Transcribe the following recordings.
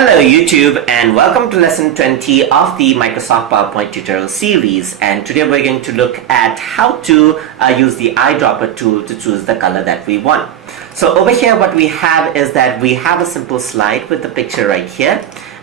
Hello YouTube and welcome to lesson 20 of the Microsoft PowerPoint tutorial series, and today we're going to look at how to use the eyedropper tool to choose the color that we want. So over here what we have is that we have a simple slide with the picture right here,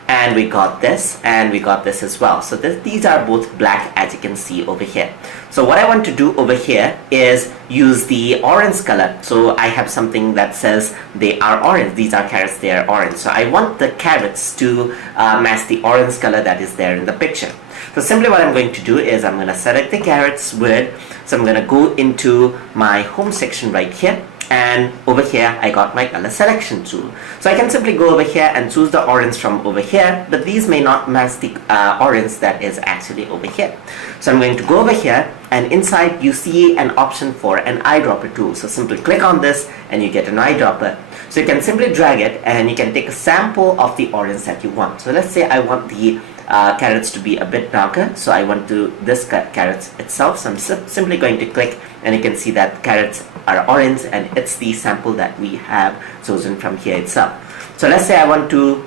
and we got this and we got this as well. So these are both black, as you can see over here. So what I want to do over here is use the orange color. So I have something that says they are orange. These are carrots, they are orange. So I want the carrots to match the orange color that is there in the picture. So simply what I'm going to do is I'm going to select the carrots with, so I'm going to go into my home section right here, and over here I got my color selection tool. So I can simply go over here and choose the orange from over here, but these may not match the orange that is actually over here. So I'm going to go over here, and inside you see an option for an eyedropper tool. So simply click on this and you get an eyedropper. So you can simply drag it and you can take a sample of the orange that you want. So let's say I want the carrots to be a bit darker, so I want to this carrots itself. So I'm simply going to click, and you can see that carrots are orange, and it's the sample that we have chosen from here itself. So let's say I want to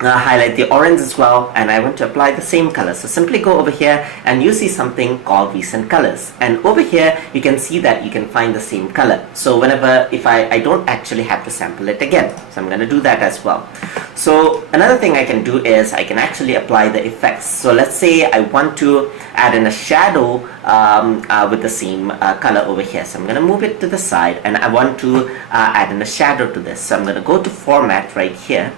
highlight the orange as well, and I want to apply the same color. So simply go over here and you see something called recent colors, and over here you can see that you can find the same color. So whenever, if I don't actually have to sample it again, so I'm going to do that as well. So another thing I can do is I can actually apply the effects. So let's say I want to add in a shadow with the same color over here. So I'm going to move it to the side, and I want to add in a shadow to this. So I'm going to go to format right here,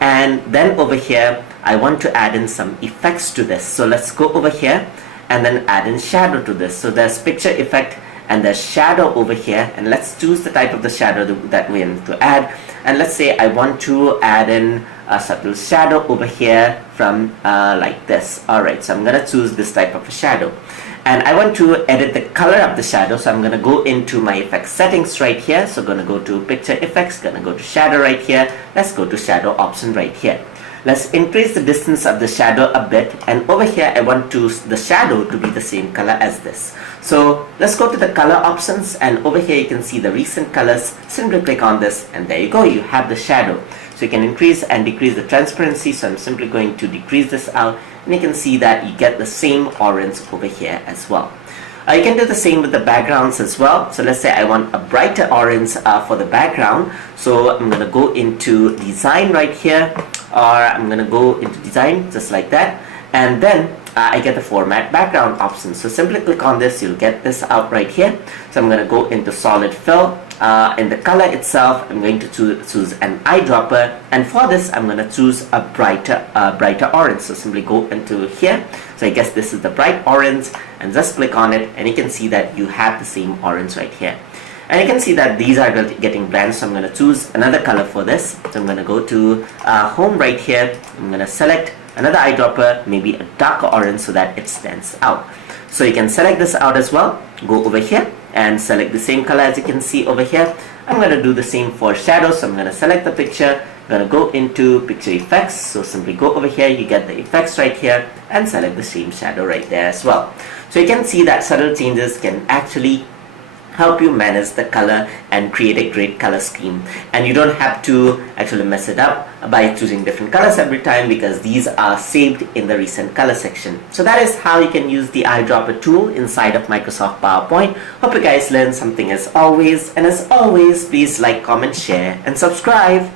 and then over here I want to add in some effects to this. So let's go over here and then add in shadow to this. So there's picture effect and there's shadow over here, and let's choose the type of the shadow that we want to add. And let's say I want to add in a subtle shadow over here from like this. Alright, so I'm gonna choose this type of a shadow, and I want to edit the color of the shadow. So I'm going to go into my effects settings right here. So going to go to picture effects, going to go to shadow right here. Let's go to shadow option right here. Let's increase the distance of the shadow a bit, and over here I want the shadow to be the same color as this. So let's go to the color options, and over here you can see the recent colors. Simply click on this, and there you go, you have the shadow. So you can increase and decrease the transparency. So I'm simply going to decrease this out, and you can see that you get the same orange over here as well. You can do the same with the backgrounds as well. So let's say I want a brighter orange for the background. So I'm going to go into design right here, or I'm going to go into design just like that, and then I get the format background option. So simply click on this, you'll get this out right here. So I'm going to go into solid fill. In the color itself, I'm going to choose an eyedropper, and for this I'm going to choose a brighter orange. So simply go into here. So I guess this is the bright orange, and just click on it, and you can see that you have the same orange right here. And you can see that these are getting blend. So I'm going to choose another color for this. So I'm going to go to home right here. I'm going to select another eyedropper, maybe a darker orange, so that it stands out. So you can select this out as well. Go over here and select the same color as you can see over here. I'm going to do the same for shadow. So I'm going to select the picture. I'm going to go into picture effects. So simply go over here, you get the effects right here, and select the same shadow right there as well. So you can see that subtle changes can actually help you manage the color and create a great color scheme, and you don't have to actually mess it up by choosing different colors every time, because these are saved in the recent color section. So that is how you can use the eyedropper tool inside of Microsoft PowerPoint. Hope you guys learned something as always, and as always, please like, comment, share and subscribe.